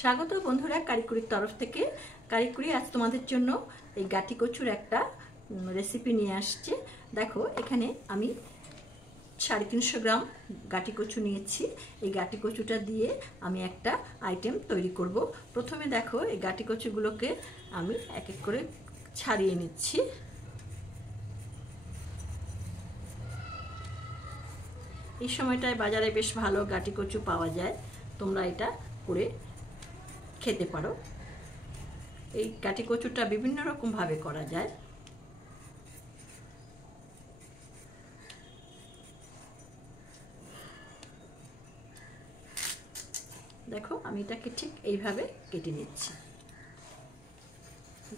স্বাগত বন্ধুরা কারিকুরির তরফ থেকে। কারিকুরি আজ তোমাদের জন্য এই গাটি কচুর একটা রেসিপি নিয়ে আসছে। দেখো এখানে আমি 350 গ্রাম গাটি কচু নিয়েছি। এই গাটি কচুটা দিয়ে আমি একটা আইটেম তৈরি করব। প্রথমে দেখো এই গাটি কচুগুলোকে আমি এক এক করে ছাড়িয়ে নিচ্ছি। এই সময়টায় বাজারে বেশ ভালো গাটি কচু পাওয়া যায়, তোমরা এটা করে খেতে পারো। এই গাটি কচুটা বিভিন্ন রকম ভাবে করা যায়। দেখো আমি এটাকে ঠিক এইভাবে কেটে নিচ্ছি।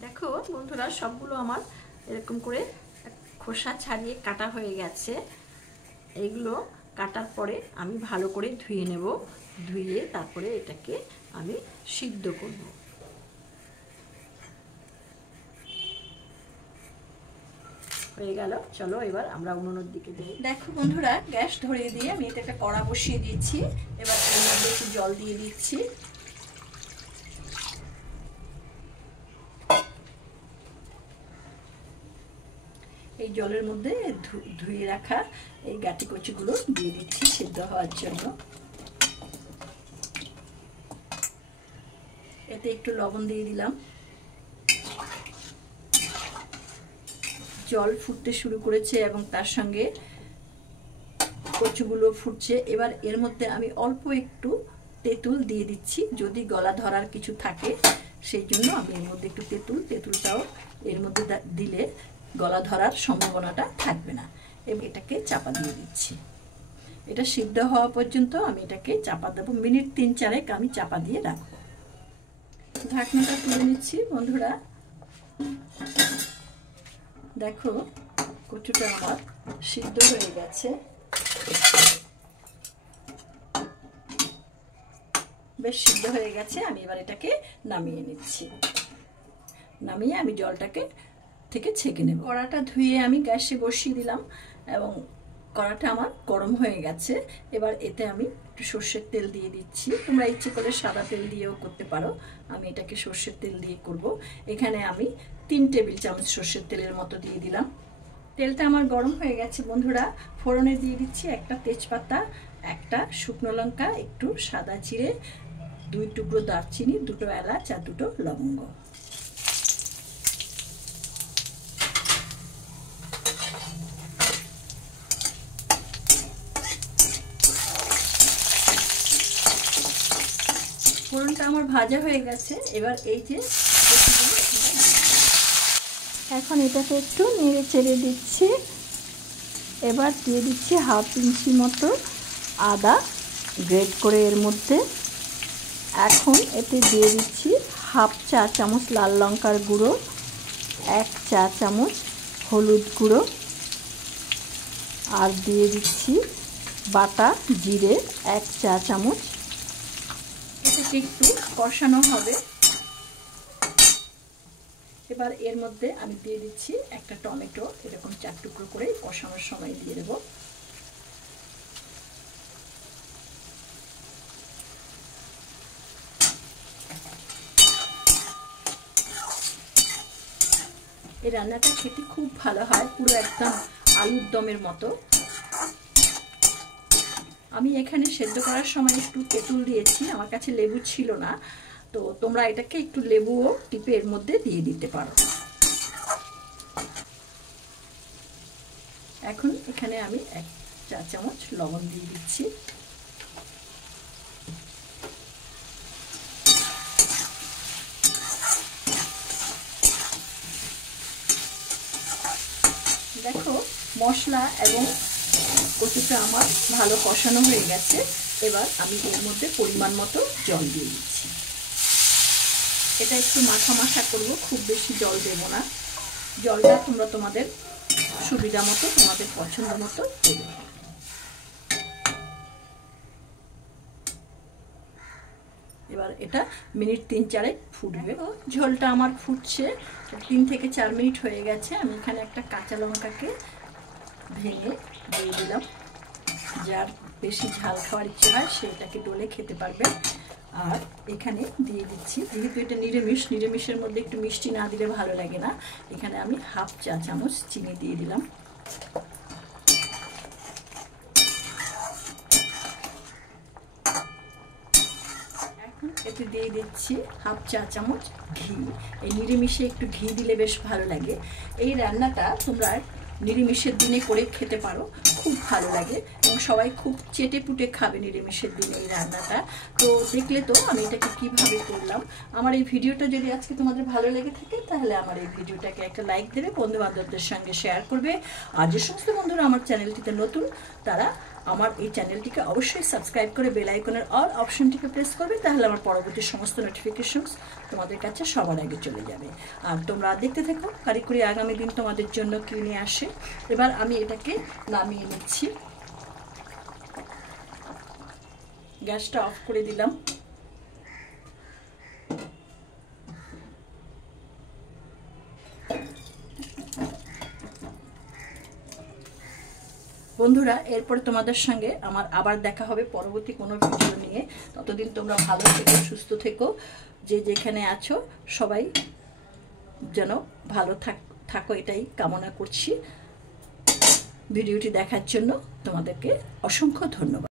দেখো বন্ধুরা সবগুলো আমার এরকম করে খোসা ছাড়িয়ে কাটা হয়ে গেছে। এইগুলো কাটার পরে আমি ভালো করে ধুয়ে নেব। ধুয়ে তারপরে এটাকে আমি সিদ্ধ করব। হয়ে গেল, চলো এবার আমরা উনুনের দিকে যাই। দেখো বন্ধুরা গ্যাস ধরিয়ে দিয়ে আমি এটা একটা কড়া বসিয়ে দিয়েছি। এবার এর মধ্যে একটু জল দিয়ে দিচ্ছি। এই জলের মধ্যে ধুয়ে রাখা এই গাটি কচুগুলো দিয়ে দিচ্ছি সিদ্ধ হওয়ার জন্য। এতে একটু লবণ দিয়ে দিলাম। জল ফুটতে শুরু করেছে এবং তার সঙ্গে কচুগুলো ফুটছে। এবার এর মধ্যে আমি অল্প একটু তেঁতুল দিয়ে দিচ্ছি, যদি গলা ধরার কিছু থাকে সেই জন্য আমি এর মধ্যে একটু তেঁতুলটাও এর মধ্যে দিলে গলা ধরার সম্ভাবনাটা থাকবে না। এবং এটাকে চাপা দিয়ে দিচ্ছি। এটা সিদ্ধ হওয়া পর্যন্ত আমি এটাকে চাপা দেবো। মিনিট 3-4 আমি চাপা দিয়ে রাখবো। ঢাকনাটা তুলে নিচ্ছি বন্ধুরা। দেখো কচুটা আমার সিদ্ধ হয়ে গেছে, বেশ সিদ্ধ হয়ে গেছে। আমি এবার এটাকে নামিয়ে নিচ্ছি। নামিয়ে আমি জলটাকে থেকে ছেঁকে নেব। কড়াটা ধুয়ে আমি গ্যাসে বসিয়ে দিলাম এবং কড়াটা আমার গরম হয়ে গেছে। এবার এতে আমি একটু সর্ষের তেল দিয়ে দিচ্ছি। তোমরা ইচ্ছে করে সাদা তেল দিয়েও করতে পারো। আমি এটাকে সর্ষের তেল দিয়ে করব। এখানে আমি 3 টেবিল চামচ সর্ষের তেলের মতো দিয়ে দিলাম। তেলটা আমার গরম হয়ে গেছে বন্ধুরা। ফোড়নে দিয়ে দিচ্ছি একটা তেজপাতা, একটা শুকনো লঙ্কা, একটু সাদা জিরে, 2 টুকরো দারচিনি, 2টো এলাচ আর 2টো লবঙ্গ। ফোড়নটা আমার ভাজা হয়ে গেছে। এবার এই যে এখন এটাকে একটু নেড়ে চেড়ে দিচ্ছি। এবার দিয়ে দিচ্ছি 1/2 ইঞ্চি মতো আদা গ্রেট করে এর মধ্যে। এখন এতে দিয়ে দিচ্ছি 1/2 চা চামচ লাল লঙ্কার গুঁড়ো, 1 চা চামচ হলুদ গুঁড়ো, আর দিয়ে দিচ্ছি বাটা জিরে 1 চা চামচ। এটাকে একটু কষানো হবে। এবার এর মধ্যে আমি দিয়ে দিচ্ছি একটা টমেটো, এরকম 4 টুকরো করে কষানোর সময় দিয়ে দেব। এই রান্নাটা খেতে খুব ভালো হয়, পুরো একদম আলুর দমের মতো। আমি এখানে সেদ্ধ করার সময় একটু তেঁতুল দিয়েছি, আমার কাছে লেবু ছিল না, তো তোমরা এটাকে একটু লেবুও টিপে এর মধ্যে দিয়ে দিতে পারো। এখন এখানে আমি 1 চা চামচ লবণ দিয়ে দিচ্ছি। দেখো মশলা এবং কচুটা আমার ভালো কষানো হয়ে গেছে। এবার আমি এর মধ্যে পরিমাণ মতো জল দিয়ে দিচ্ছি। এটা একটু মাখা মাখা করবো, খুব বেশি জল দেব না। জলটা তোমরা তোমাদের সুবিধা মতো, তোমাদের পছন্দ মতো দেবে। এবার এটা মিনিট 3-4 ফুটবে। ঝোলটা আমার ফুটছে, 3 থেকে 4 মিনিট হয়ে গেছে। আমি এখানে একটা কাঁচা লঙ্কাকে ভেঙে দিয়ে দিলাম। যার বেশি ঝাল খাওয়ার ইচ্ছে হয় সেটাকে ডলে খেতে পারবে। আর এখানে দিয়ে দিচ্ছি, যেহেতু এটা নিরামিষের মধ্যে একটু মিষ্টি না দিলে ভালো লাগে না, এখানে আমি হাফ চা চামচ চিনি দিয়ে দিলাম। এখন এতে দিয়ে দিচ্ছি হাফ চা চামচ ঘি। এই নিরামিষে একটু ঘি দিলে বেশ ভালো লাগে। এই রান্নাটা তোমরা নিরামিষের দিনে করে খেতে পারো, খুব ভালো লাগে এবং সবাই খুব চেটে পুটে খাবে নিরামিষের দিনে এই রান্নাটা। তো দেখলে তো আমি এটাকে কিভাবে করলাম। আমার এই ভিডিওটা যদি আজকে তোমাদের ভালো লেগে থাকে তাহলে আমার এই ভিডিওটাকে একটা লাইক দেবে, বন্ধু বান্ধবদের সঙ্গে শেয়ার করবে। আর যে সমস্ত বন্ধুরা আমার চ্যানেলটিতে নতুন তারা আমার এই চ্যানেলটিকে অবশ্যই সাবস্ক্রাইব করে বেল আইকনের অল অপশনটিকে প্রেস করবে, তাহলে আমার পরবর্তী সমস্ত নোটিফিকেশনস তোমাদের কাছে সবার আগে চলে যাবে। আর তোমরা দেখতে থাকো কারিকুরি আগামী দিন তোমাদের জন্য কি নিয়ে আসে। এবার আমি এটাকে নামিয়ে নিচ্ছি, গ্যাসটা অফ করে দিলাম। বন্ধুরা, এরপরে তোমাদের সঙ্গে আমার আবার দেখা হবে পরবর্তী কোনো ভিডিও নিয়ে। ততদিন তোমরা ভালো থেকো, সুস্থ থেকো, যে যেখানে আছো সবাই যেন ভালো থাকো এটাই কামনা করছি। ভিডিওটি দেখার জন্য তোমাদেরকে অসংখ্য ধন্যবাদ।